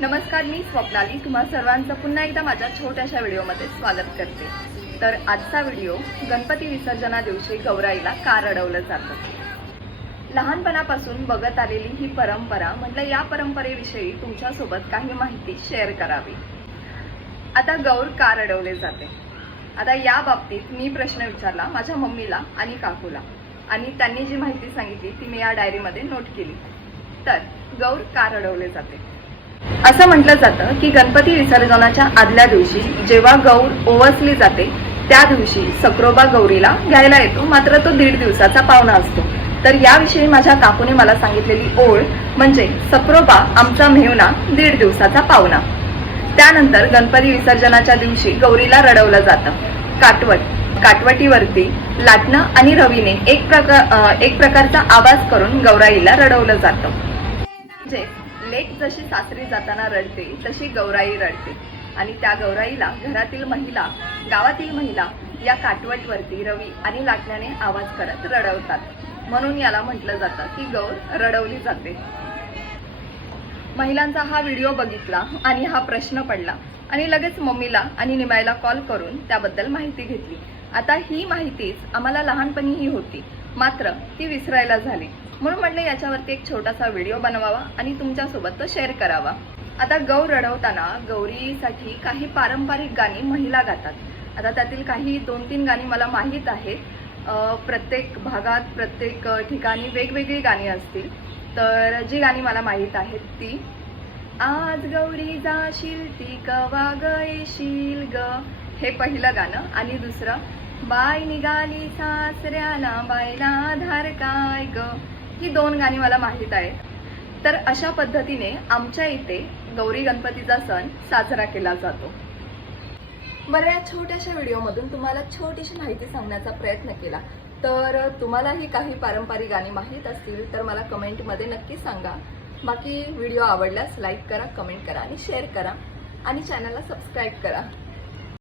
नमस्कार मी स्वप्नाली. तुम्हा सर्वांचं पुन्हा एकदा माझ्या छोट्याशा व्हिडिओमध्ये स्वागत करते. तर आजचा व्हिडिओ गणपती विसर्जना दिवशी गौराईला का रडवलं जातं. लहानपणापासून बघत आलेली ही परंपरा म्हटलं या परंपरेविषयी तुमच्यासोबत काही माहिती शेअर करावी. आता गौर का रडवले जाते. आता या बाबतीत मी प्रश्न विचारला माझ्या मम्मीला आणि काकूला. आणि त्यांनी जी माहिती सांगितली ती मी या डायरीमध्ये नोट केली. तर गौर का रडवले जाते. असं म्हटलं जातं की गणपती विसर्जनाच्या आदल्या दिवशी जेव्हा गौर ओवसली जाते त्या दिवशी सक्रोबा गौरीला घ्यायला येतो. मात्र तो दीड दिवसाचा पाहुणा असतो. तर याविषयी माझ्या काकूने मला सांगितलेली ओळ म्हणजे सक्रोबा आमचा मेहुणा दीड दिवसाचा पाहुणा. त्यानंतर गणपती विसर्जनाच्या दिवशी गौरीला रडवलं जातं. काटवट काटवटीवरती लाटणं आणि रवीने एक प्रकार एक प्रकारचा आवाज करून गौराईला रडवलं जातं. म्हणजे लेक जशी सासरी जाताना रडते तशी गौराई रडते. आणि त्या गौराईला घरातील महिला गावातील महिला या काटवटवरती रवी आणि लाटण्याने आवाज करत रडवतात. म्हणून याला म्हटलं जातं की गौर रडवली जाते. महिलांचा हा व्हिडिओ बघितला आणि हा प्रश्न पडला. आणि लगेच मम्मीला आणि निमायला कॉल करून त्याबद्दल माहिती घेतली. आता ही माहितीच आम्हाला लहानपणीही होती. मात्र ती विसरायला झाली. म्हणून म्हटलं याच्यावरती एक छोटासा व्हिडिओ बनवावा आणि तुमच्यासोबत तो शेअर करावा. आता गौ रडवताना गौरीसाठी काही पारंपरिक गाणी महिला गातात. आता त्यातील काही दोन तीन गाणी मला माहीत आहेत. प्रत्येक भागात प्रत्येक ठिकाणी वेगवेगळी गाणी असतील. तर जी गाणी मला माहीत आहेत ती आज गौरी जाशील ती कवा ग ग. हे पहिलं गाणं. आणि दुसरं बाय निघाली सासऱ्याला बायला आधार काय ग? ही दोन गाणी मला माहीत आहेत. तर अशा पद्धतीने आमच्या इथे गौरी गणपतीचा सण साजरा केला जातो. बरं या छोट्याशा व्हिडिओमधून तुम्हाला छोटीशी माहिती सांगण्याचा प्रयत्न केला. तर तुम्हालाही काही पारंपरिक गाणी माहीत असतील तर मला कमेंटमध्ये नक्की सांगा. बाकी व्हिडिओ आवडल्यास लाईक करा कमेंट करा आणि शेअर करा. आणि चॅनलला सबस्क्राईब करा.